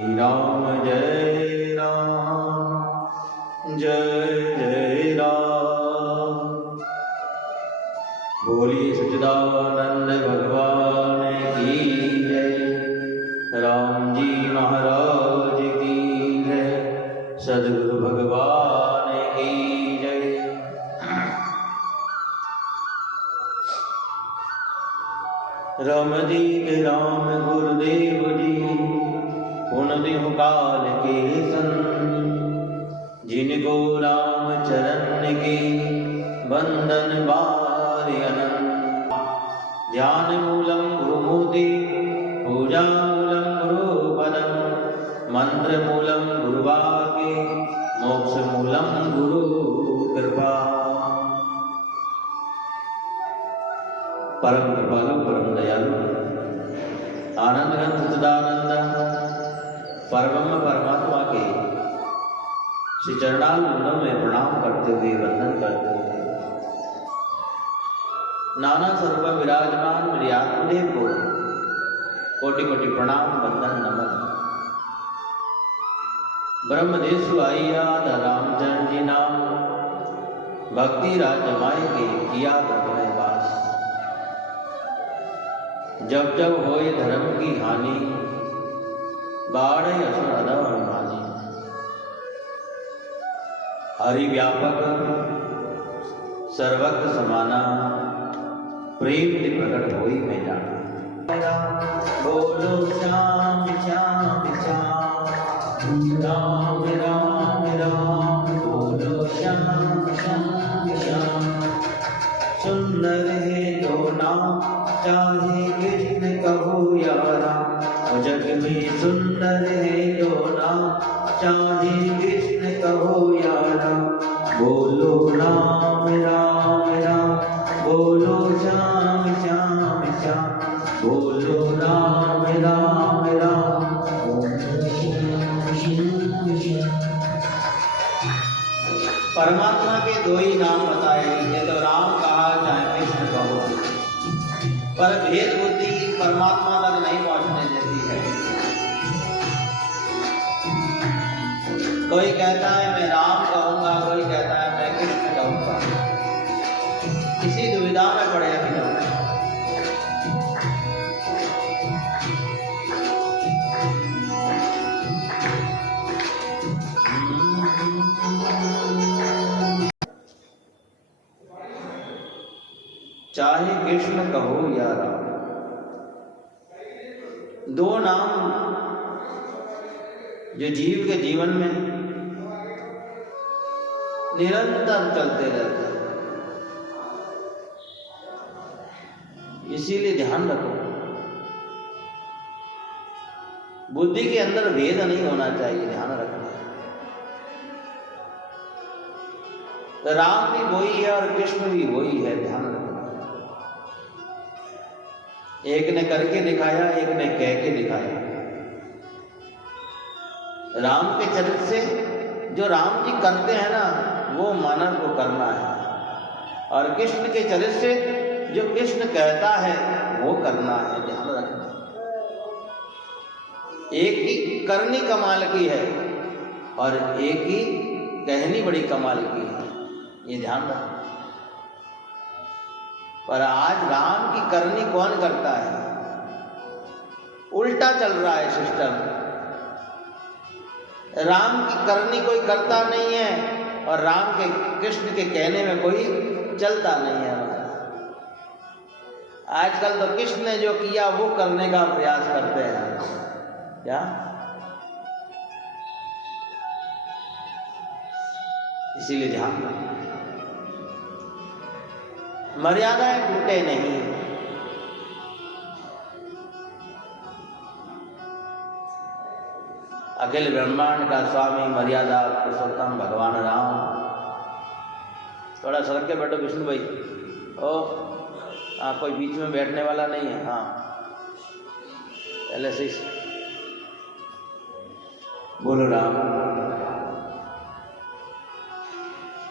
राम जय राम जय जय राम। बोलिए सच्चिदानंद भगवान की जय। राम जी महाराज की जय। सद्गुरु भगवान की जय। रमदीप राम गुरुदेव जी पुन देहु काल के सन। जिनको राम चरण के बंधन बार अनंत। ध्यान मूलम गुरुमूर्ति पूजा मूलम गुरुपदम। मंत्र मूलम गुरुवाक्य मोक्ष मूलम गुरु कृपा। परम कृपालु परम दयालु आनंद घन सच्चिदानंद परम परमात्मा के श्री चरणारविंदों में प्रणाम करते हुए वंदन करते हुए नाना स्वरूप विराजमान मेरे आत्मदेव को कोटि कोटि प्रणाम वंदन नमन। ब्रह्मदेशु आइया रामचंद्र जी नाम भक्ति राज जमाए के किया ब्रह्मय वास। जब जब होए धर्म की हानि बाढ़े असुर अधम अभिमानी। हरि व्यापक सर्वत्र समाना प्रेम ने प्रकट होई मैं जाना। बोलो श्याम श्याम श्याम राम राम राम। बोलो श्याम श्याम श्याम। सुंदर है दो नाम चाहे कृष्ण कहो या राम। जग में सुंदर है दो नाम चाहे कृष्ण कहो या राम। बोलो राम राम राम। बोलो श्याम श्याम श्याम। बोलो राम राम राम। परमात्मा के दो ही नाम बताए ये तो राम कहा चाहे कृष्ण कहो। पर भेद बुद्धि परमात्मा तक नहीं पहुंचने देती है। कोई कहता है मैं राम कहूंगा, कोई कहता है मैं कृष्ण कहूंगा। किसी दुविधा में पड़े अभी तक। चाहे कृष्ण कहो या राम, दो नाम जो जीव के जीवन में निरंतर चलते रहते हैं। इसीलिए ध्यान रखो बुद्धि के अंदर भेद नहीं होना चाहिए। ध्यान रखना तो राम भी वही है और कृष्ण भी वही है। ध्यान रखना एक ने करके दिखाया एक ने कह के दिखाया। राम के चरित्र से जो राम जी करते हैं ना वो मानव को करना है और कृष्ण के चरित्र से जो कृष्ण कहता है वो करना है। ध्यान रखना एक ही करनी कमाल की है और एक ही कहनी बड़ी कमाल की है। ये ध्यान रखना। पर आज राम की करनी कौन करता है? उल्टा चल रहा है सिस्टम। राम की करनी कोई करता नहीं है और राम के कृष्ण के कहने में कोई चलता नहीं है। आजकल तो कृष्ण ने जो किया वो करने का प्रयास करते हैं। क्या? इसीलिए ध्यान रखना मर्यादाएं टूटे नहीं। अखिल ब्रह्मांड का स्वामी मर्यादा पुरुषोत्तम भगवान राम। थोड़ा सड़क के बैठो विष्णु भाई। ओ हाँ कोई बीच में बैठने वाला नहीं है। हाँ पहले से बोलो राम।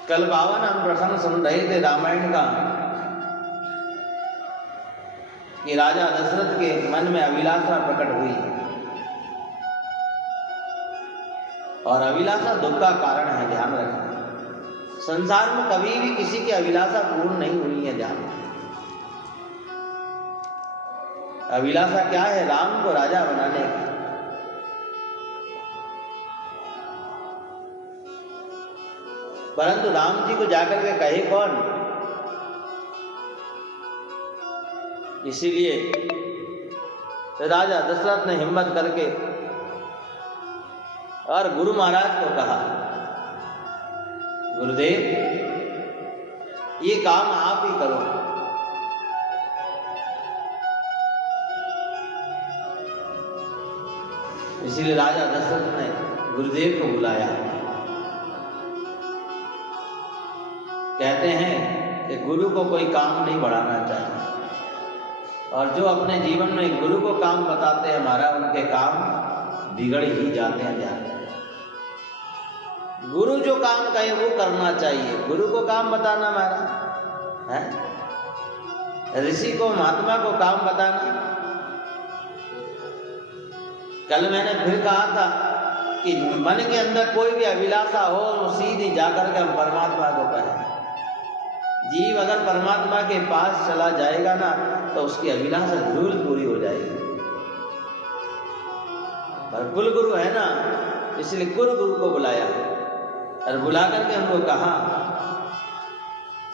कल बावन हम प्रसंग सुन रहे थे रामायण का कि राजा दशरथ के मन में अभिलाषा प्रकट हुई और अभिलाषा दुख का कारण है, ध्यान रखना। संसार में कभी भी किसी की अभिलाषा पूर्ण नहीं हुई है, ध्यान रखना। अभिलाषा क्या है? राम को राजा बनाने की। परंतु राम जी को जाकर के कहे कौन? इसीलिए राजा दशरथ ने हिम्मत करके और गुरु महाराज को कहा, गुरुदेव ये काम आप ही करो। इसीलिए राजा दशरथ ने गुरुदेव को बुलाया। कहते हैं कि गुरु को कोई काम नहीं बढ़ाना चाहिए, और जो अपने जीवन में गुरु को काम बताते हैं महाराज, उनके काम बिगड़ ही जाते हैं। ध्यान, गुरु जो काम कहे वो करना चाहिए, गुरु को काम बताना महाराज है, ऋषि को महात्मा को काम बताना। कल मैंने फिर कहा था कि मन के अंदर कोई भी अभिलाषा हो, वो सीधी जाकर के हम परमात्मा को कहें। जीव अगर परमात्मा के पास चला जाएगा ना, तो उसकी अभिलाषा जरूर पूरी हो जाएगी। पर कुल गुरु है ना, इसलिए कुल गुरु को बुलाया और बुला करके हमको कहा,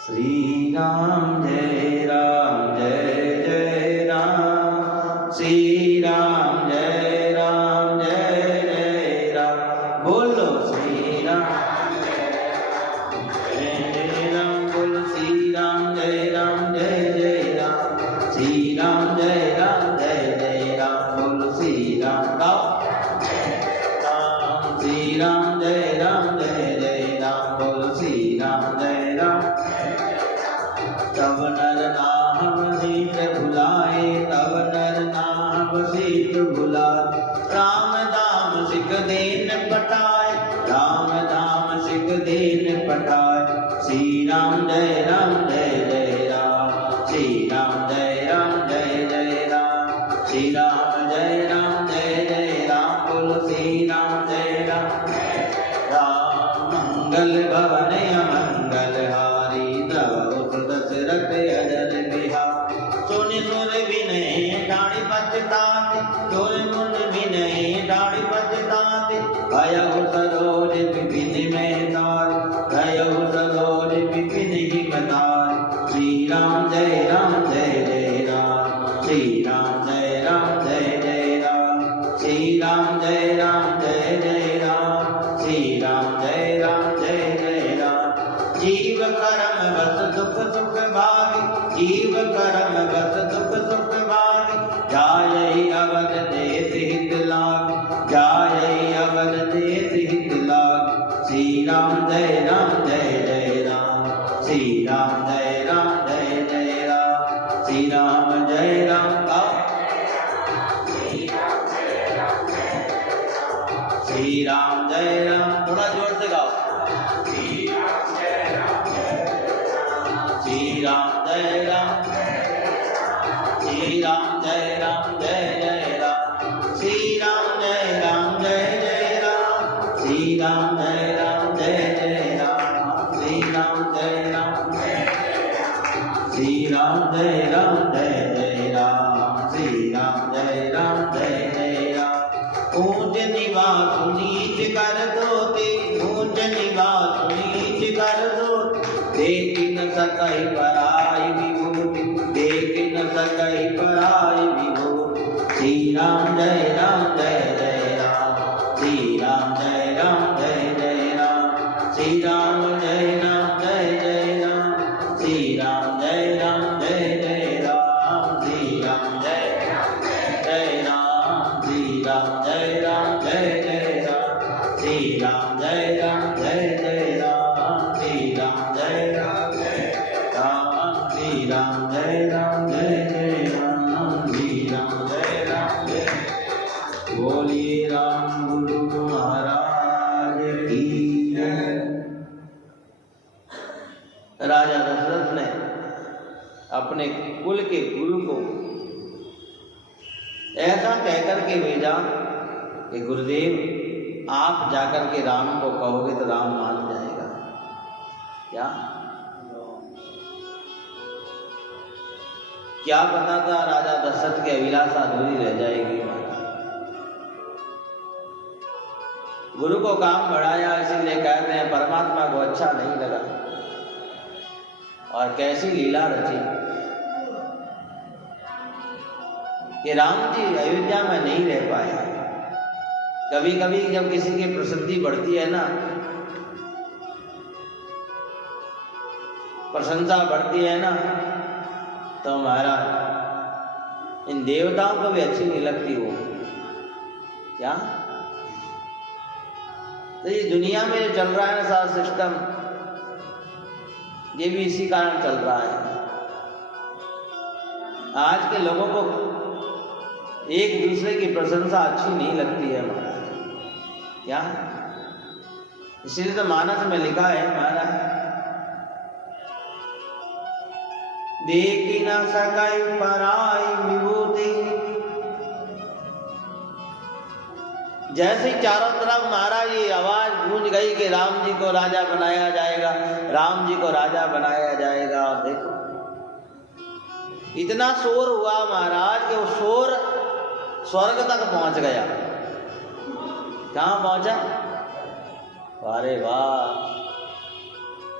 श्री राम जय राम जय जय राम, श्री राम जय राम जय जय राम। बोलो श्री राम जय राम, बोलो श्री राम जय राम जय जय राम, श्री राम जय राम जय जय राम। बोलो श्री राम, गाओ श्री राम जय राम जय जय राम, बोलो श्री राम जय राम। तब नर नाम सीत भुलाए, तब नर नाम सीत भुलाए, राम दाम सिख देन पटाए, राम दाम सिख देन पटाए। श्री राम जय राम जय जय राम, श्री राम जय राम जय जय राम, श्री राम जय राम जय जय राम। बोलो श्री राम जय राम। राम मंगल भवन अमंगल हारी, तब दशरथ अजर बिहार। सुनि सुर विनय डाढ़ी पछताते, सुनि सुर विनय डाढ़ी पछताते, भयउ सरोज विपिन में तार, भयउ सरोज विपिन ही बतार। श्री राम जय राम जय जय राम, श्री राम जय राम जय जय राम, श्री राम जय राम जय जय राम, श्री राम जय राम जय जय राम। जीव कर्म बस दुख सुख भागी, जीव कर्म बस दुख सुख भागी, जाय अवध देश हित लाग, जाय अवध देश हित लाग। श्री राम जय राम जय जय राम, श्री राम जय राम जय जय राम, श्री राम जय राम। श्री राम जय राम, थोड़ा जोर से गाओ। श्री राम जय राम जय राम, श्री राम जय राम, श्री राम जय राम जय जय राम, श्री राम जय राम जय जय राम, श्री राम जय राम जय जय राम, श्री राम जय राम जय जय राम, श्री राम जय राम जय जय राम, श्री राम जय राम जय जय राम। ऊंच निवास नीच कर दोते, ऊंच निवास नीच कर दोते, देख न सकई पराई विभूति, देख न सकई पराई विभूति। श्री राम जय राम जय जय राम, श्री राम जय राम जय जय राम, श्री राम जय राम जय जय राम, श्री राम जय राम जय जय राम, श्री राम जय राम जय राम, श्री राम जय राम जय जय राम, श्री राम जय राम जय जय राम, श्री राम जय राम जय राम, श्री राम जय राम जय जय राम, श्री राम जय राम जय। बोलिए राम गुरु महाराज की जय। राजा दशरथ ने अपने कुल के गुरु को ऐसा कहकर के भेजा कि गुरुदेव आप जाकर के राम को कहोगे तो राम मान जाएगा क्या? क्या पता था राजा दशरथ की अभिलाषा अधूरी रह जाएगी। गुरु को काम बढ़ाया, इसीलिए कहते हैं परमात्मा को अच्छा नहीं लगा और कैसी लीला रची कि राम जी अयोध्या में नहीं रह पाए। कभी कभी जब किसी की प्रसिद्धि बढ़ती है ना, प्रशंसा बढ़ती है ना, तो महाराज इन देवताओं को भी अच्छी नहीं लगती वो क्या। तो ये दुनिया में जो चल रहा है ना सारा सिस्टम, ये भी इसी कारण चल रहा है। आज के लोगों को एक दूसरे की प्रशंसा अच्छी नहीं लगती है महाराज क्या। इसलिए तो मानस में लिखा है महाराज, देखी न सकाई पराई विभूति। जैसे ही चारों तरफ महाराज ये आवाज गूंज गई कि राम जी को राजा बनाया जाएगा, राम जी को राजा बनाया जाएगा, और देखो इतना शोर हुआ महाराज कि वो शोर स्वर्ग तक पहुंच गया। कहाँ पहुंचा? अरे वाह!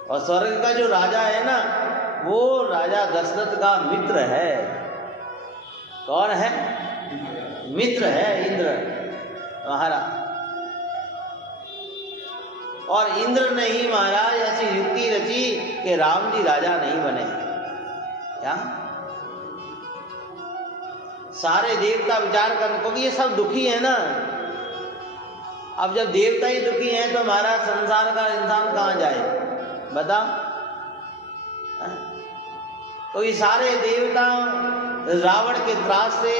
और स्वर्ग का जो राजा है ना, वो राजा दशरथ का मित्र है। कौन है? मित्र है इंद्र महाराज। और इंद्र ने ही महाराज ऐसी युक्ति रची कि राम जी राजा नहीं बने क्या। सारे देवता विचार करने, क्योंकि ये सब दुखी है ना। अब जब देवता ही दुखी हैं तो हमारा संसार का इंसान कहाँ जाए बता। तो ये सारे देवता रावण के त्रास से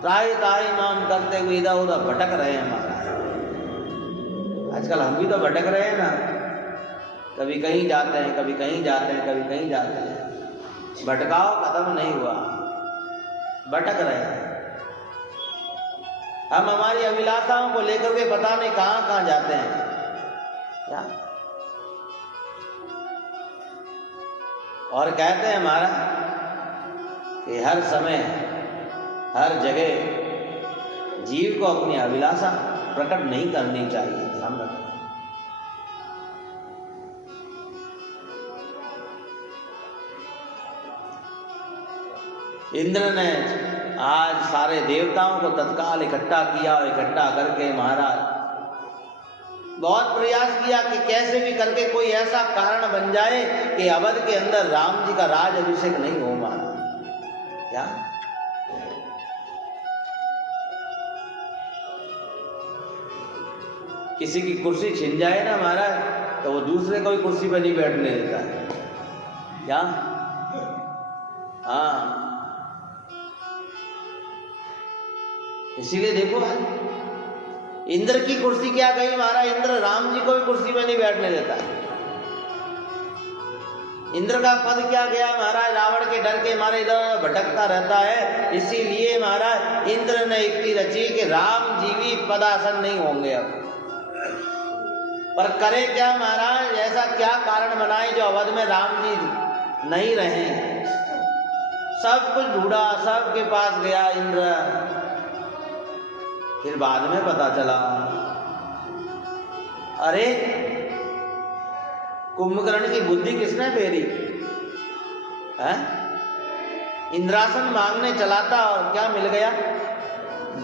त्राहि त्राहि माम करते हुए इधर उधर भटक रहे हैं महाराज। आजकल हम भी तो भटक रहे हैं ना, कभी कहीं जाते हैं, कभी कहीं जाते हैं, कभी कहीं जाते हैं। भटकाव खत्म नहीं हुआ, भटक रहे हैं। हम हमारी अभिलाषाओं को लेकर के पता नहीं कहाँ कहाँ जाते हैं क्या। और कहते हैं महाराज कि हर समय हर जगह जीव को अपनी अभिलाषा प्रकट नहीं करनी चाहिए। ध्यान रखना। इंद्र ने आज सारे देवताओं को तत्काल इकट्ठा किया और इकट्ठा करके महाराज बहुत प्रयास किया कि कैसे भी करके कोई ऐसा कारण बन जाए कि अवध के अंदर राम जी का राज अभिषेक नहीं हो महाराज क्या। किसी की कुर्सी छिन जाए ना महाराज, तो वो दूसरे कोई कुर्सी पर नहीं बैठने देता है क्या। हाँ, इसीलिए देखो भाई, इंद्र की कुर्सी क्या गई महाराज, इंद्र राम जी को भी कुर्सी में नहीं बैठने देता। इंद्र का पद क्या गया महाराज, रावण के डर के मारे इधर भटकता रहता है। इसीलिए महाराज इंद्र ने युक्ति रची कि राम जी भी पदासन नहीं होंगे अब। पर करे क्या महाराज, ऐसा क्या कारण बनाए जो अवध में राम जी नहीं रहे। सब कुछ ढूंढा, सबके पास गया इंद्र। फिर बाद में पता चला, अरे कुंभकर्ण की बुद्धि किसने फेरी है। इंद्रासन मांगने चला था और क्या मिल गया,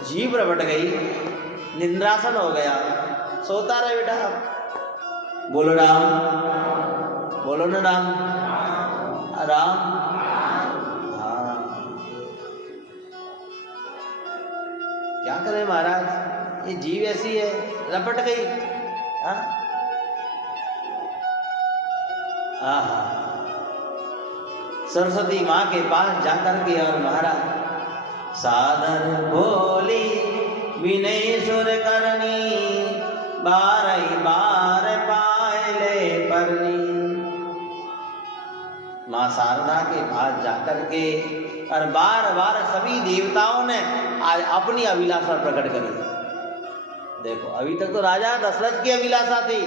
जीभ रबट गई, निंद्रासन हो गया। सोता रहे बेटा, बोलो राम, बोलो ना राम, राम। क्या करें महाराज, ये जीव ऐसी है, रपट गई। सरस्वती माँ के पास जाकर के और महाराज सादर बोली विनय सुर करनी, बारही बार पायले परनी। माँ शारदा के पास जाकर के और बार बार सभी देवताओं ने आज अपनी अभिलाषा प्रकट करी देखो अभी तक तो राजा दशरथ की अभिलाषा थी,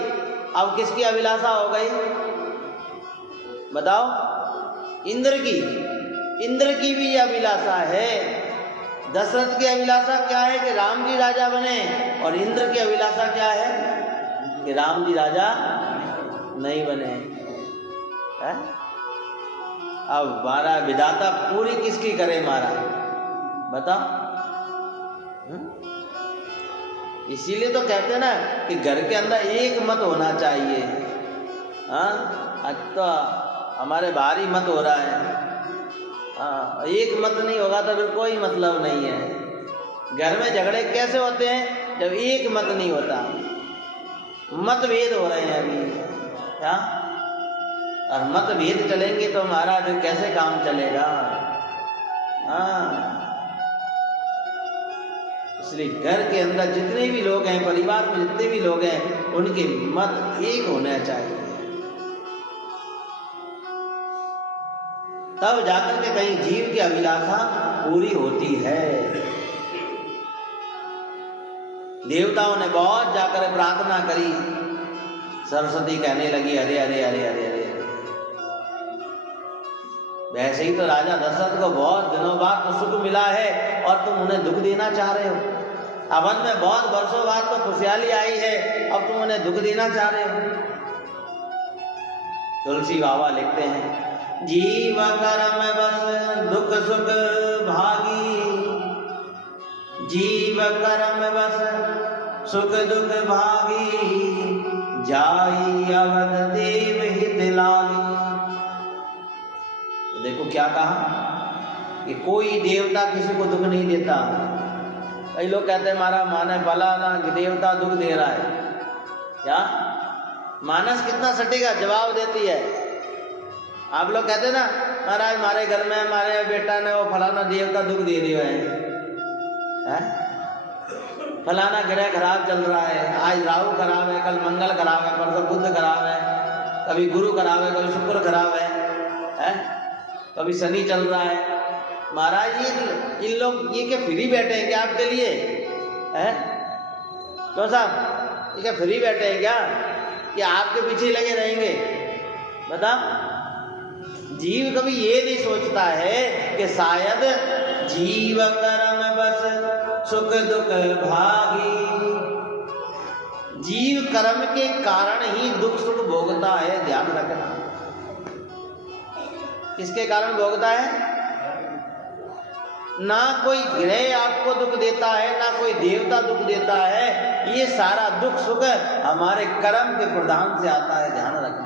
अब किसकी अभिलाषा हो गई बताओ? इंद्र की भी अभिलाषा है। दशरथ की अभिलाषा क्या है कि राम जी राजा बने, और इंद्र की अभिलाषा क्या है कि राम जी राजा नहीं बने है? अब हमारा विधाता पूरी किसकी करे महाराज बताओ? इसीलिए तो कहते हैं ना कि घर के अंदर एक मत होना चाहिए। हाँ आज तो हमारे बाहर ही मत हो रहा है। हाँ एक मत नहीं होगा तो फिर कोई मतलब नहीं है। घर में झगड़े कैसे होते हैं जब एक मत नहीं होता, मतभेद हो रहे हैं अभी। हाँ और मतभेद चलेंगे तो हमारा फिर कैसे काम चलेगा? हाँ इसलिए घर के अंदर जितने भी लोग हैं, परिवार में जितने भी लोग हैं, उनके मत एक होना चाहिए, तब जाकर के कहीं जीव की अभिलाषा पूरी होती है। देवताओं ने बहुत जाकर प्रार्थना करी, सरस्वती कहने लगी अरे अरे अरे अरे अरे। वैसे ही तो राजा दशरथ को बहुत दिनों बाद तो सुख मिला है और तुम उन्हें दुख देना चाह रहे हो। अवध में बहुत वर्षों बाद तो खुशहाली आई है, अब तुम उन्हें दुख देना चाह रहे हो। तुलसी बाबा लिखते हैं जीव कर्म बस दुख सुख भागी, जीव कर्म बस सुख दुख भागी, जाई अवध देव हित लागी। तो देखो क्या कहा कि कोई देवता किसी को दुख नहीं देता। कई लोग कहते हैं हमारा माने फलाना देवता दुख दे रहा है। क्या मानस कितना सटेगा जवाब देती है। आप लोग कहते हैं ना महाराज हमारे घर में हमारे बेटा ने वो फलाना देवता दुख दे दिया है, फलाना ग्रह खराब चल रहा है, आज राहु खराब है, कल मंगल खराब है, परसों बुध खराब है, कभी गुरु खराब है, कभी शुक्र खराब है, कभी शनि चल रहा है। महाराज ये इन लोग ये क्या फ्री बैठे हैं क्या आपके लिए? हैं क्यों साहब ये क्या फ्री बैठे हैं क्या कि आपके पीछे लगे रहेंगे? बता, जीव कभी ये नहीं सोचता है कि शायद जीव कर्म बस सुख दुख भागी। जीव कर्म के कारण ही दुख सुख भोगता है, ध्यान रखना। किसके कारण भोगता है? ना कोई ग्रह आपको दुख देता है, ना कोई देवता दुख देता है। ये सारा दुख सुख हमारे कर्म के प्रधान से आता है, ध्यान रखना।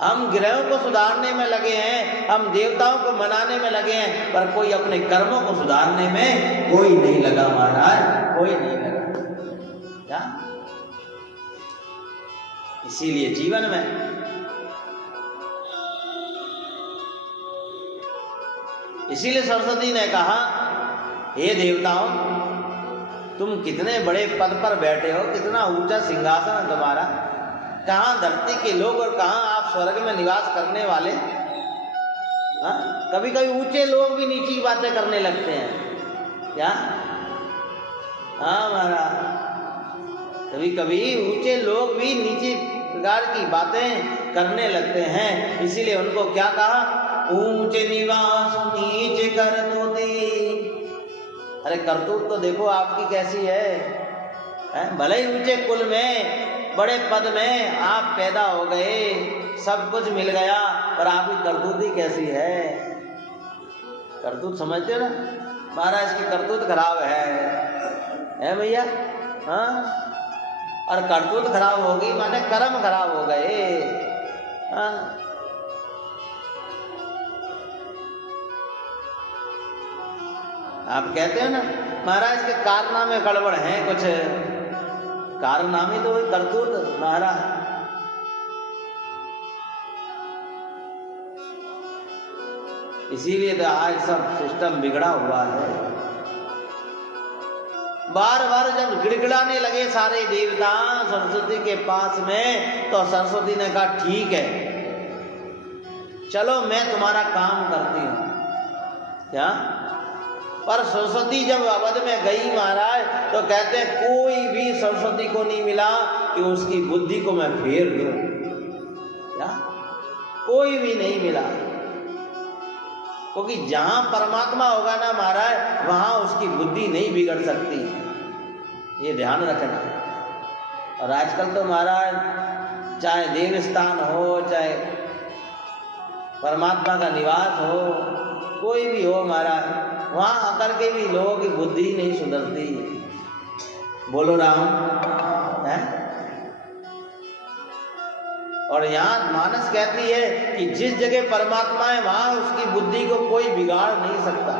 हम ग्रहों को सुधारने में लगे हैं, हम देवताओं को मनाने में लगे हैं, पर कोई अपने कर्मों को सुधारने में कोई नहीं लगा महाराज, कोई नहीं लगा। क्या? इसीलिए जीवन में इसीलिए सरस्वती ने कहा हे देवताओं तुम कितने बड़े पद पर बैठे हो, कितना ऊंचा सिंहासन है तुम्हारा, कहाँ धरती के लोग और कहाँ आप स्वर्ग में निवास करने वाले। हाँ कभी कभी ऊंचे लोग भी नीची की बातें करने लगते हैं। क्या? हाँ महाराज कभी कभी ऊंचे लोग भी नीची प्रकार की बातें करने लगते हैं। इसीलिए उनको क्या कहा? ऊंचे निवास नीच करतूती। अरे करतूत तो देखो आपकी कैसी है? भले ही ऊंचे कुल में बड़े पद में आप पैदा हो गए, सब कुछ मिल गया, पर आपकी करतूत ही कैसी है? करतूत समझते हो ना महाराज की करतूत खराब है भैया। हाँ और करतूत खराब हो गई माने कर्म खराब हो गए। हाँ आप कहते हो ना महाराज के कारनामे गड़बड़ हैं, कुछ कारनामे तो वही करतूत महाराज। इसीलिए तो आज सब सिस्टम बिगड़ा हुआ है। बार बार जब गिड़गिड़ाने लगे सारे देवता सरस्वती के पास में, तो सरस्वती ने कहा ठीक है चलो मैं तुम्हारा काम करती हूँ। क्या? पर सरस्वती जब अवध में गई महाराज तो कहते हैं कोई भी सरस्वती को नहीं मिला कि उसकी बुद्धि को मैं फेर दूं। क्या? कोई भी नहीं मिला, क्योंकि जहां परमात्मा होगा ना महाराज वहां उसकी बुद्धि नहीं बिगड़ सकती, ये ध्यान रखना। और आजकल तो महाराज चाहे देव स्थान हो, चाहे परमात्मा का निवास हो, कोई भी हो महाराज, वहां आकर के भी लोगों की बुद्धि नहीं सुधरती। बोलो राम है? और यहाँ मानस कहती है कि जिस जगह परमात्मा है वहां उसकी बुद्धि को कोई बिगाड़ नहीं सकता।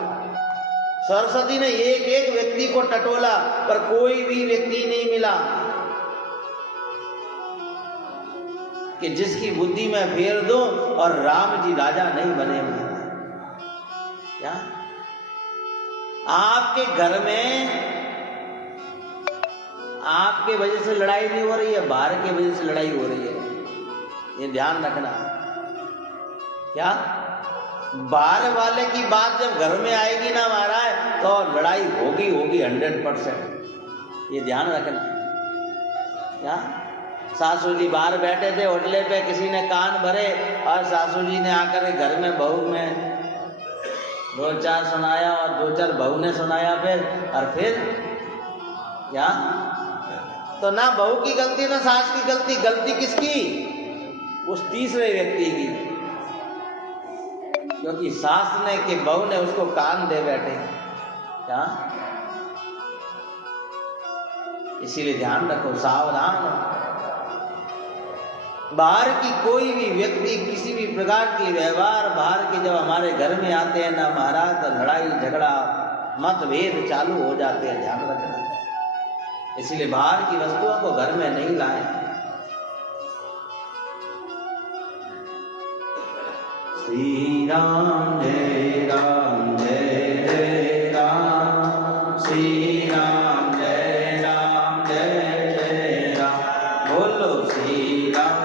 सरस्वती ने एक एक व्यक्ति को टटोला पर कोई भी व्यक्ति नहीं मिला कि जिसकी बुद्धि में फेर दूं और राम जी राजा नहीं बने। क्या आपके घर में आपके वजह से लड़ाई नहीं हो रही है, बाहर के वजह से लड़ाई हो रही है, ये ध्यान रखना। क्या बाहर वाले की बात जब घर में आएगी ना महाराज तो लड़ाई होगी 100%, ये ध्यान रखना। क्या सासू जी बाहर बैठे थे होटले पे, किसी ने कान भरे और सासू जी ने आकर घर में बहू में 2-4 सुनाया और 2-4 बहू ने सुनाया फिर क्या? तो ना बहू की गलती ना सास की गलती, गलती किसकी? उस तीसरे व्यक्ति की, क्योंकि सास ने कि बहू ने उसको कान दे बैठे। क्या? इसीलिए ध्यान रखो, सावधान हो। बाहर की कोई भी व्यक्ति किसी भी प्रकार की व्यवहार बाहर के जब हमारे घर में आते हैं ना महाराज तो लड़ाई झगड़ा मतभेद चालू हो जाते हैं, ध्यान रखना। इसलिए बाहर की वस्तुओं को घर में नहीं लाएं। श्री राम जय राम जय जय राम, श्री राम जय राम जय जय राम। बोलो श्री राम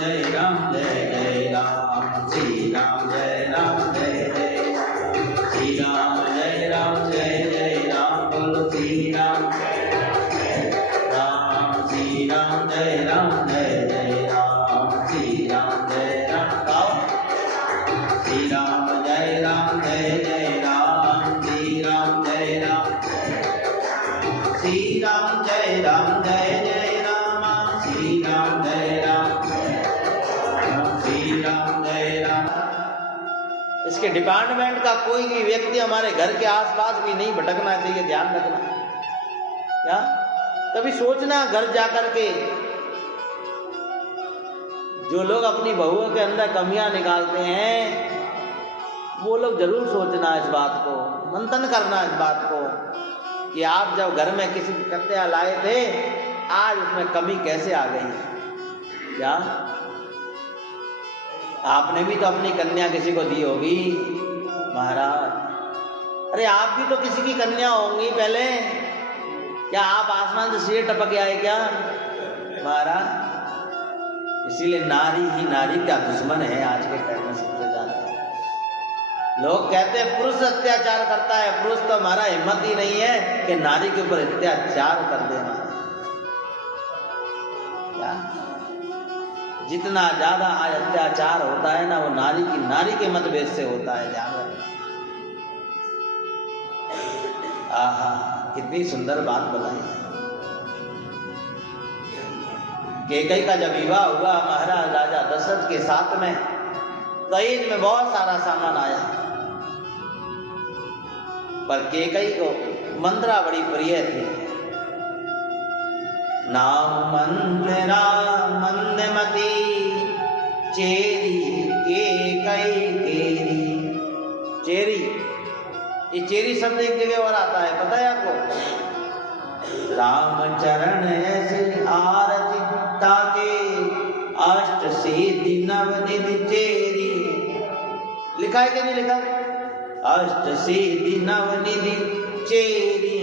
जय राम जय जय राम, श्री राम जय राम जय जय राम, श्री राम जय राम जय जय राम, श्री राम जय राम जय जय राम। बोलो श्री राम जय राम जय राम, श्री राम जय राम जय जय राम, श्री राम जय राम। श्री राम जय राम जय जय राम, श्री राम जय राम, श्री राम जय राम जय जय राम, श्री राम जय राम, श्री राम जय राम। इसके डिपार्टमेंट का कोई भी व्यक्ति हमारे घर के आसपास भी नहीं भटकना चाहिए, ध्यान रखना। क्या कभी सोचना घर जाकर के जो लोग अपनी बहुओं के अंदर कमियां निकालते हैं वो लोग जरूर सोचना इस बात को, मंथन करना इस बात को कि आप जब घर में किसी कत्या लाए थे आज उसमें कमी कैसे आ गई। क्या आपने भी तो अपनी कन्या किसी को दी होगी महाराज? अरे आप भी तो किसी की कन्या होंगी पहले, क्या आप आसमान से सीधे टपक आए क्या महाराज? इसीलिए नारी ही नारी का दुश्मन है आज के टाइम में सबसे ज्यादा। लोग कहते हैं पुरुष अत्याचार करता है, पुरुष तो हमारा हिम्मत ही नहीं है कि नारी के ऊपर अत्याचार कर देना। क्या जितना ज्यादा आज अत्याचार होता है ना वो नारी के मतभेद से होता है, ध्यान रखना। आहा कितनी सुंदर बात बताई। कैकेयी का जब विवाह हुआ महाराज राजा दशरथ के साथ में दहेज में बहुत सारा सामान आया, पर कैकेयी को मंत्रा बड़ी प्रिय थी। नाम मंदिरा मंदमती चेरी कैकेयी केरी। चेरी, ये चेरी शब्द एक जगह और आता है, पता है आपको? राम चरण ऐसे आरती ताके अष्ट सिद्धि नवनिधि चेरी। लिखा है कि नहीं लिखा? अष्ट सिद्धि नवनिधि चेरी।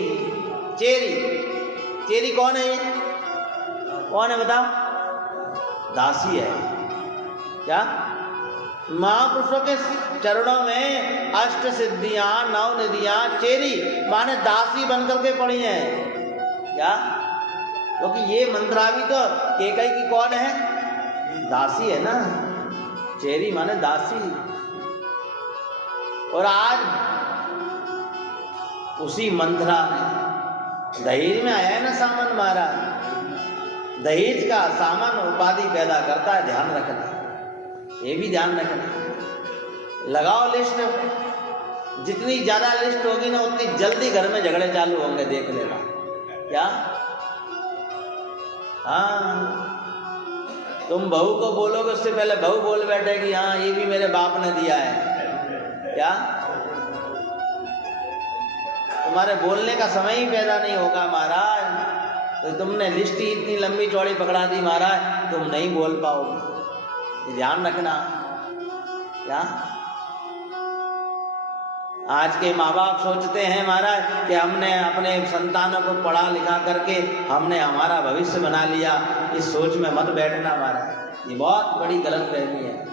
चेरी, चेरी कौन है? ये कौन है बताओ? दासी है। क्या महापुरुषों के चरणों में अष्ट सिद्धियां, 9 निधियां चेरी माने दासी बनकर के पड़ी हैं। क्या? क्योंकि ये मंत्रावली तो केकई की कौन है? दासी है ना। चेरी माने दासी। और आज उसी मंत्रा में दहेज में आया है ना सामान महाराज। दहेज का सामान उपाधि पैदा करता है, ध्यान रखना, ये भी ध्यान रखना। लगाओ लिस्ट, जितनी ज्यादा लिस्ट होगी ना उतनी जल्दी घर में झगड़े चालू होंगे, देख लेना। क्या? हाँ, तुम बहू को बोलोगे उससे पहले बहू बोल बैठेगी हाँ ये भी मेरे बाप ने दिया है। क्या? तुम्हारे बोलने का समय ही पैदा नहीं होगा महाराज, तो तुमने लिस्ट ही इतनी लंबी चौड़ी पकड़ा दी महाराज, तुम नहीं बोल पाओगे, ध्यान रखना। क्या? आज के माँ बाप सोचते हैं महाराज कि हमने अपने संतानों को पढ़ा लिखा करके हमने हमारा भविष्य बना लिया। इस सोच में मत बैठना महाराज, ये बहुत बड़ी गलतफहमी है।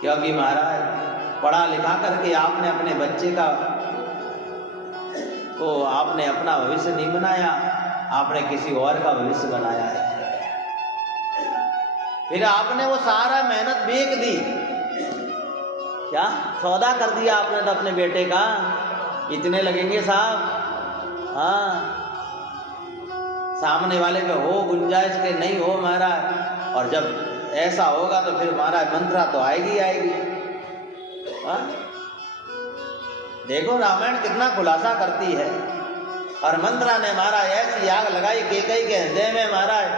क्योंकि महाराज पढ़ा लिखा करके आपने अपने बच्चे का को आपने अपना भविष्य नहीं बनाया, आपने किसी और का भविष्य बनाया है। फिर आपने वो सारा मेहनत बेच दी। क्या? सौदा कर दिया आपने तो अपने बेटे का, इतने लगेंगे साहब। हाँ, सामने वाले पे हो गुंजाइश के नहीं हो महाराज, और जब ऐसा होगा तो फिर महाराज मंत्रा तो आएगी आएगी। हाँ? देखो रामायण कितना खुलासा करती है। और मंत्रा ने महाराज ऐसी आग लगाई केकई के हृदय में महाराज,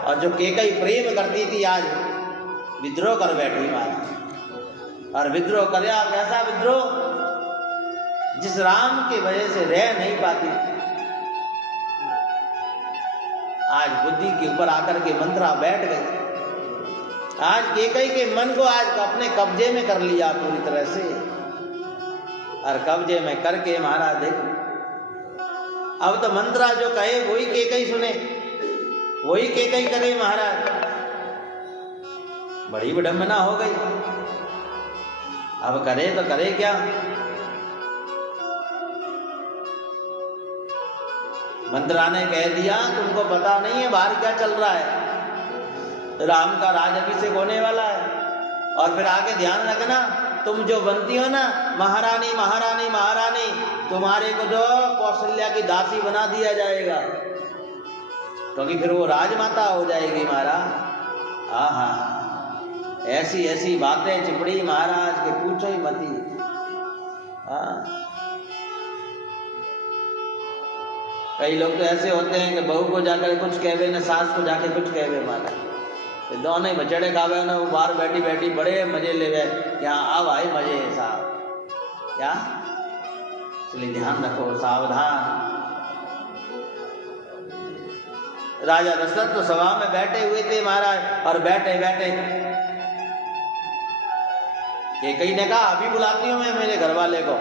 और जो केकई प्रेम करती थी आज विद्रोह कर बैठी महाराज। और विद्रोह करया, कैसा विद्रोह? जिस राम के वजह से रह नहीं पाती, आज बुद्धि के ऊपर आकर के मंत्रा बैठ गई। आज केकई के मन को आज अपने कब्जे में कर लिया पूरी तरह से, और कब्जे में करके महाराज देखो अब तो मंत्रा जो कहे वही केकई सुने, वही केकई करे महाराज। बड़ी विडंबना हो गई। अब करे तो करे क्या? मंत्रा ने कह दिया तुमको पता नहीं है बाहर क्या चल रहा है, राम का राज्याभिषेक होने वाला है। और फिर आगे ध्यान रखना, तुम जो बनती हो ना महारानी महारानी महारानी, तुम्हारे को जो कौशल्या की दासी बना दिया जाएगा, क्योंकि फिर वो राजमाता हो जाएगी महाराज। आहा, ऐसी ऐसी बातें चिपड़ी महाराज के पूछो ही मती। हाँ, कई लोग तो ऐसे होते हैं कि बहू को जाकर कुछ कहवे न सास को जाके कुछ कहवे महाराज, दोनों बचड़े खावे ना, वो बाहर बैठी बैठी बड़े मजे ले गए। यहाँ अब आए मजे साहब। क्या? इसलिए ध्यान रखो, सावधान। राजा दशरथ तो सभा में बैठे हुए थे महाराज, और बैठे बैठे केकई ने कहा अभी बुलाती हूं मैं मेरे घर वाले को।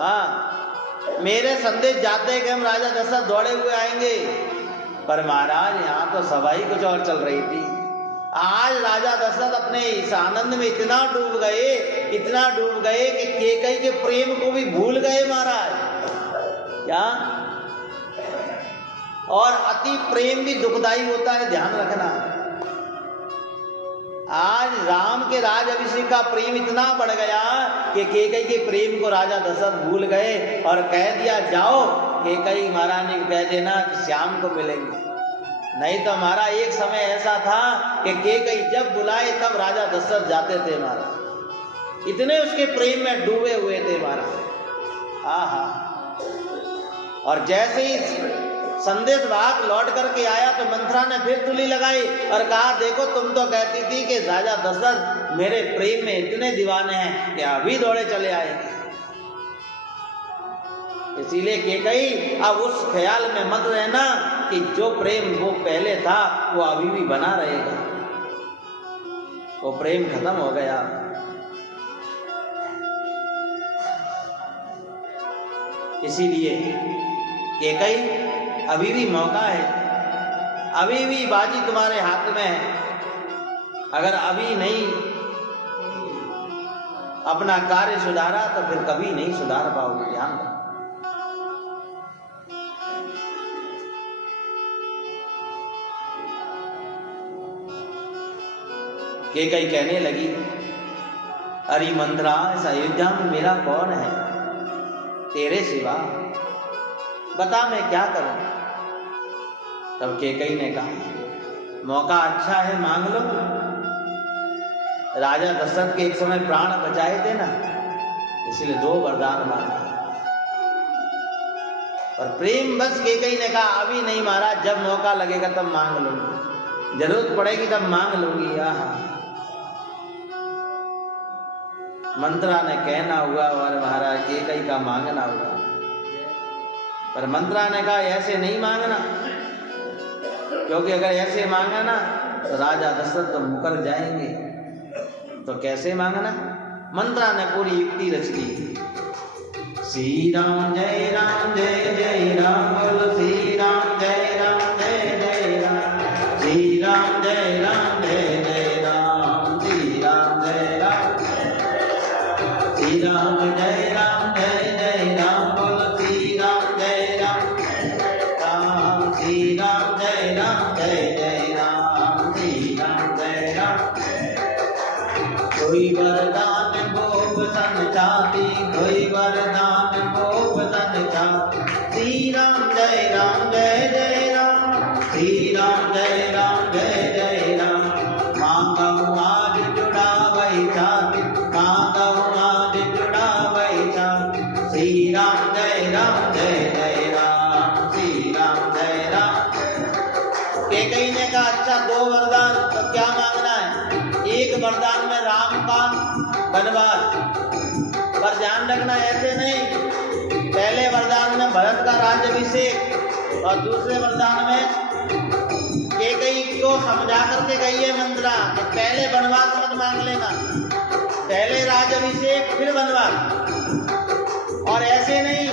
हाँ, मेरे संदेश जाते हैं कि हम राजा दशरथ दौड़े हुए आएंगे, पर महाराज यहाँ तो सभा ही कुछ और चल रही थी। आज राजा दशरथ अपने इस आनंद में इतना डूब गए कि केकई के प्रेम को भी भूल गए महाराज। क्या? और अति प्रेम भी दुखदाई होता है, ध्यान रखना। आज राम के राज अभिषेक का प्रेम इतना बढ़ गया कि केकई के प्रेम को राजा दशरथ भूल गए, और कह दिया जाओ केकई महारानी को कह देना कि श्याम को मिलेंगे। नहीं तो हमारा एक समय ऐसा था कि केकई जब बुलाए तब राजा दशरथ जाते थे महाराज, इतने उसके प्रेम में डूबे हुए थे महाराज। आहा, और जैसे ही संदेश वाहक लौट करके आया तो मंत्रा ने फिर तुली लगाई और कहा देखो तुम तो कहती थी कि राजा दशरथ मेरे प्रेम में इतने दीवाने हैं कि अभी दौड़े चले आएंगे। इसीलिए केकई अब उस ख्याल में मत रहना कि जो प्रेम वो पहले था वो अभी भी बना रहेगा, वो प्रेम खत्म हो गया। इसीलिए केकई अभी भी मौका है, अभी भी बाजी तुम्हारे हाथ में है। अगर अभी नहीं अपना कार्य सुधारा तो फिर कभी नहीं सुधार पाओगे, ध्यान रखो। कैकेयी कहने लगी, अरे मंत्रा, इस अयोध्या में मेरा कौन है तेरे सिवा, बता मैं क्या करूं। तब कैकेयी ने कहा, मौका अच्छा है, मांग लो। राजा दशरथ के एक समय प्राण बचाए थे ना, इसलिए 2 वरदान मांगे। और प्रेम बस कैकेयी ने कहा, अभी नहीं महाराज, जब मौका लगेगा तब मांग लूंगी, जरूरत पड़ेगी तब मांग लूंगी। मंत्रा ने कहना हुआ और महाराज कैकेयी का मांगना हुआ। पर मंत्रा ने कहा, ऐसे नहीं मांगना, क्योंकि अगर ऐसे मांगा ना तो राजा दशरथ तो मुकर जाएंगे। तो कैसे मांगना? मंत्रा ने पूरी युक्ति रच दी। श्री राम जय राम जय जय राम, बोलो श्री राम जय राम जय जय राम, श्री राम जय राम जय जय राम, श्री राम जय राम, श्री राम जय राम जय जय राम, बोलो श्री राम जय राम राम, श्री राम जय राम जय जय राम, श्री राम जय राम। कोई वरदान भोग सन चाहती, कोई वरदान भोग सन चाहती, श्री राम जय राम जय जय राम, श्री राम जय राम जय जय राम। मांगऊ आज जुड़ा वही चाहती, मांगऊ आज जुड़ा वही चाहती, श्री राम जय राम जय जय राम, श्री राम जय राम। कैकेयी ने कहा, अच्छा 2 वरदान, तो क्या मांगना है? एक वरदान में राम का वनवास, पर ध्यान रखना ऐसे नहीं, पहले वरदान में भरत का राज्याभिषेक और दूसरे वरदान में कैकेयी को समझा करके गई है मंत्रा कि पहले वनवास मत मांग लेना, पहले राज्याभिषेक फिर वनवास। और ऐसे नहीं,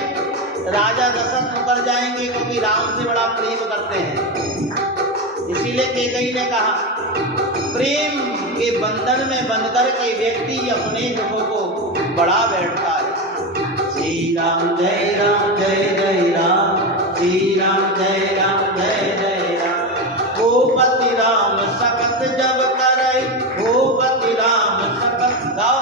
राजा दशरथ मुकर जाएंगे क्योंकि राम से बड़ा प्रेम करते हैं। इसीलिए कैकेयी ने कहा, प्रेम के बंधन में बंधकर के व्यक्ति अपने दुखों को बढ़ा बैठता है। श्री राम जय राम, श्री राम जय जय राम। भूपति राम सकत जब करे, भूपति राम सकत गाओ,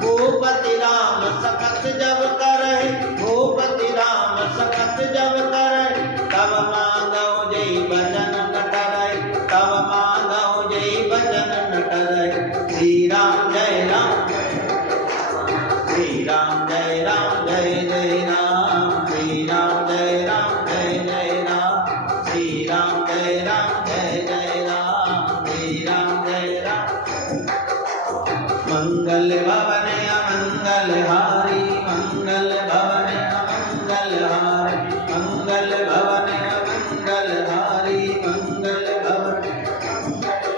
भूपति राम सकत जब करे, भूपति राम सकत जब करे, तब मांगो जय बचन न टरै, तब मांगो जय बचन न टरै। श्री राम जय राम, श्री राम जय जय राम, श्री राम जय जय राम, श्री राम जय जय राम, श्री राम जय राम। मंगल भवन अमंगल हारी, मंगल भवन अमंगल हारी, मंगल भवन अमंगल हारी, मंगल भवन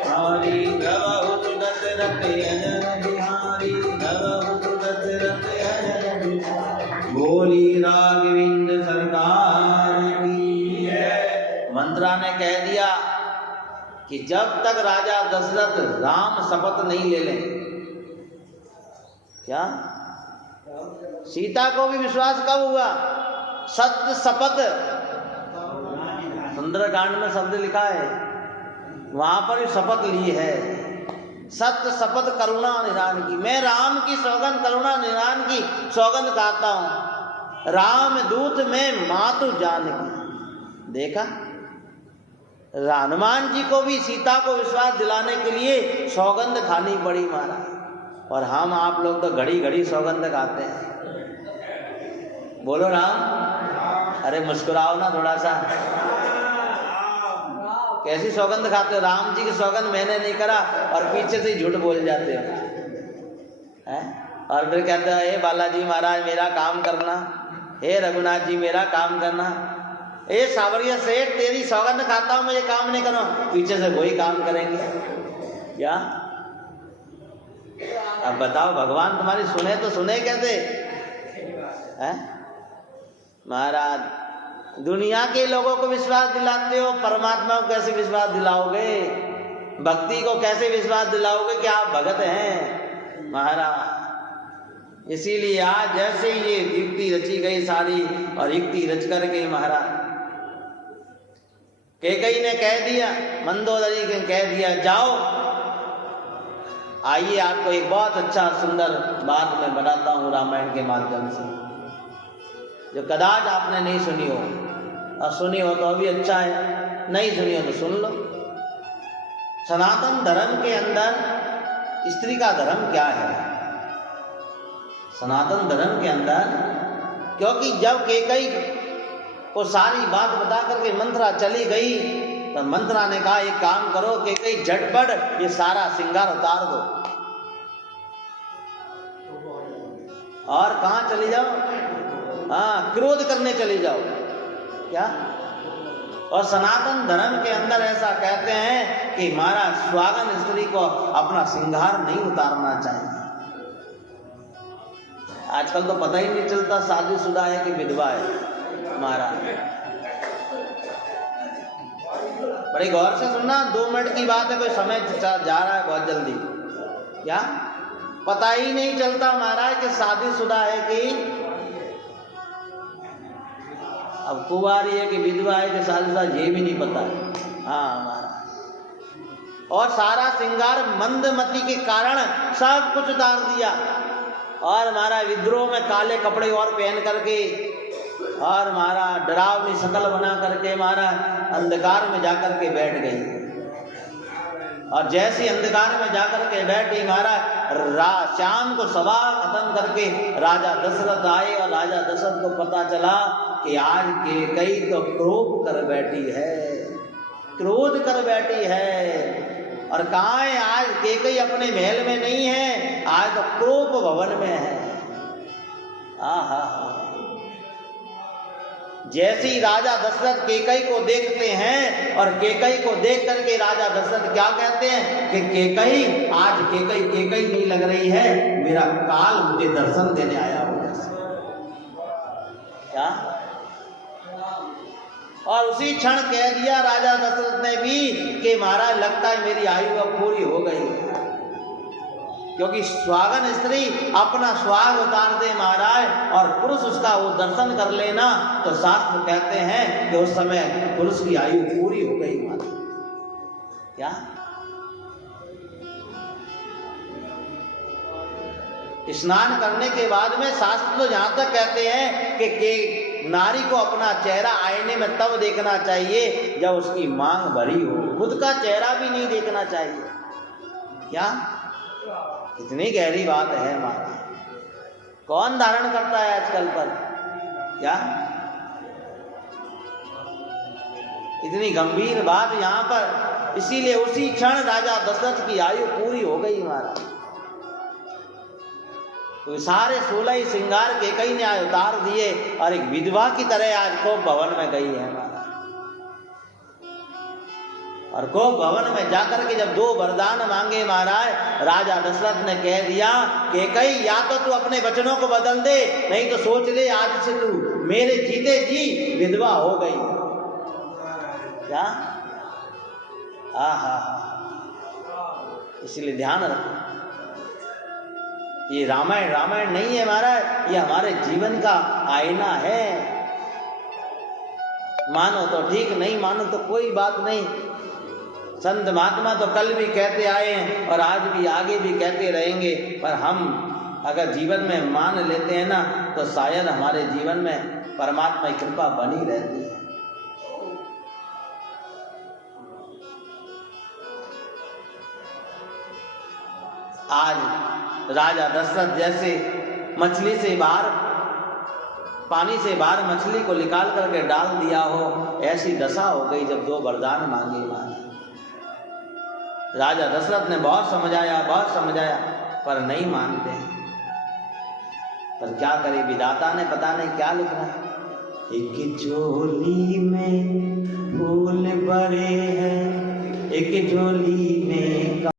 हारी। प्रभु दशरथ अजन बिहारी, प्रभु दशरथ अजन बिहारी, बोली राघविंद सरकार की। मंत्रा ने कह दिया कि जब तक राजा दशरथ राम शपथ नहीं ले लें, क्या सीता को भी विश्वास कब हुआ? सत्य शपथ, सुंदरकांड में शब्द लिखा है, वहां पर भी शपथ ली है। सत्य शपथ करुणा निधान की, मैं राम की सौगंध, करुणा निधान की सौगंध खाता हूं, राम दूत में मातु जानकी। देखा, हनुमान जी को भी सीता को विश्वास दिलाने के लिए सौगंध खानी पड़ी महाराज। और हम आप लोग तो घड़ी घड़ी सौगंध खाते हैं। बोलो राम, अरे मुस्कुराओ ना थोड़ा सा। कैसी सौगंध खाते हो? राम जी की सौगंध मैंने नहीं करा और पीछे से झूठ बोल जाते हो हैं? और फिर कहते हैं, हे बालाजी महाराज मेरा काम करना, हे रघुनाथ जी मेरा काम करना, हे सावरिया सेठ तेरी सौगंध खाता हूं, मैं ये काम नहीं करूँ, पीछे से वही काम करेंगे क्या? अब बताओ, भगवान तुम्हारी सुने तो सुने कैसे हैं? महाराज दुनिया के लोगों को विश्वास दिलाते हो, परमात्मा को कैसे विश्वास दिलाओगे? भक्ति को कैसे विश्वास दिलाओगे कि आप भगत हैं महाराज? इसीलिए आज जैसे ये युक्ति रची गई सारी, और युक्ति रच करके महाराज कैकेयी ने कह दिया, मंदोदरी ने कह दिया जाओ। आइए आपको एक बहुत अच्छा सुंदर बात मैं बताता हूँ रामायण के माध्यम से, जो कदाच आपने नहीं सुनी हो, और सुनी हो तो अभी अच्छा है, नहीं सुनी हो तो सुन लो। सनातन धर्म के अंदर स्त्री का धर्म क्या है? सनातन धर्म के अंदर, क्योंकि जब कैकेयी को सारी बात बता करके मंत्रा चली गई, तो मंत्रा ने कहा एक काम करो कैकेयी, झटपट ये सारा श्रृंगार उतार दो और कहाँ चली जाओ? हाँ, क्रोध करने चली जाओ। क्या? और सनातन धर्म के अंदर ऐसा कहते हैं कि महाराज स्वागन स्त्री को अपना श्रृंगार नहीं उतारना चाहिए। आजकल तो पता ही नहीं चलता शादीशुदा है कि विधवा है महाराज। बड़ी गौर से सुनना, 2 मिनट की बात है, कोई समय जा रहा है बहुत जल्दी। क्या पता ही नहीं चलता महाराज कि शादीशुदा है कि अब कुंवारी है कि विधवा है कि शादीशुदा, ये भी नहीं पता। हाँ महाराज, और सारा श्रृंगार मंदमती के कारण सब कुछ उतार दिया, और हमारा विद्रोह में काले कपड़े और पहन करके, और हमारा डरावनी शकल बना करके हमारा अंधकार में जाकर के बैठ गई। और जैसे अंधकार में जाकर के बैठी महाराज, शाम को सभा खत्म करके राजा दशरथ आए, और राजा दशरथ को पता चला कि आज कैकेयी तो क्रोध कर बैठी है, क्रोध कर बैठी है। और कहाँ है आज कैकेयी? अपने महल में नहीं है, आज तो क्रोध भवन में है। आहा, जैसे ही राजा दशरथ कैकेयी को देखते हैं, और कैकेयी को देख करके राजा दशरथ क्या कहते हैं कि कैकेयी, आज कैकेयी नहीं लग रही है, मेरा काल मुझे दर्शन देने आया हो जैसे। क्या? और उसी क्षण कह दिया राजा दशरथ ने भी कि महाराज लगता है मेरी आयु अब पूरी हो गई, क्योंकि स्वागन स्त्री अपना स्वाग उतार दे महाराज, और पुरुष उसका वो दर्शन कर लेना, तो शास्त्र कहते हैं कि उस समय पुरुष की आयु पूरी हो गई महाराज। क्या? स्नान करने के बाद में शास्त्र तो जहां तक कहते हैं कि नारी को अपना चेहरा आईने में तब देखना चाहिए जब उसकी मांग भरी हो, खुद का चेहरा भी नहीं देखना चाहिए। क्या? कितनी गहरी बात है महाराज। कौन धारण करता है आजकल पर? क्या? इतनी गंभीर बात यहाँ पर। इसीलिए उसी क्षण राजा दशरथ की आयु पूरी हो गई महाराज। तो सारे 16 ही श्रृंगार कैकेयी ने आज उतार दिए, और एक विधवा की तरह आज को भवन में गई है महाराज। और को भवन में जाकर के जब 2 वरदान मांगे महाराज, राजा दशरथ ने कह दिया कैकेयी या तो तू अपने वचनों को बदल दे, नहीं तो सोच ले आज से तू मेरे जीते जी विधवा हो गई। क्या? आहा, इसलिए ध्यान रखो, ये रामायण नहीं है महाराज, ये हमारे जीवन का आईना है। मानो तो ठीक, नहीं मानो तो कोई बात नहीं। संत महात्मा तो कल भी कहते आए हैं और आज भी आगे भी कहते रहेंगे, पर हम अगर जीवन में मान लेते हैं ना, तो शायद हमारे जीवन में परमात्मा की कृपा बनी रहती है। आज राजा दशरथ जैसे मछली से बाहर, पानी से बाहर मछली को निकाल करके डाल दिया हो, ऐसी दशा हो गई जब 2 वरदान मांगे महाराज। राजा दशरथ ने बहुत समझाया पर नहीं मानते हैं। पर क्या करे, विधाता ने पता नहीं क्या लिखा है। एक झोली में फूल भरे हैं, एक झोली में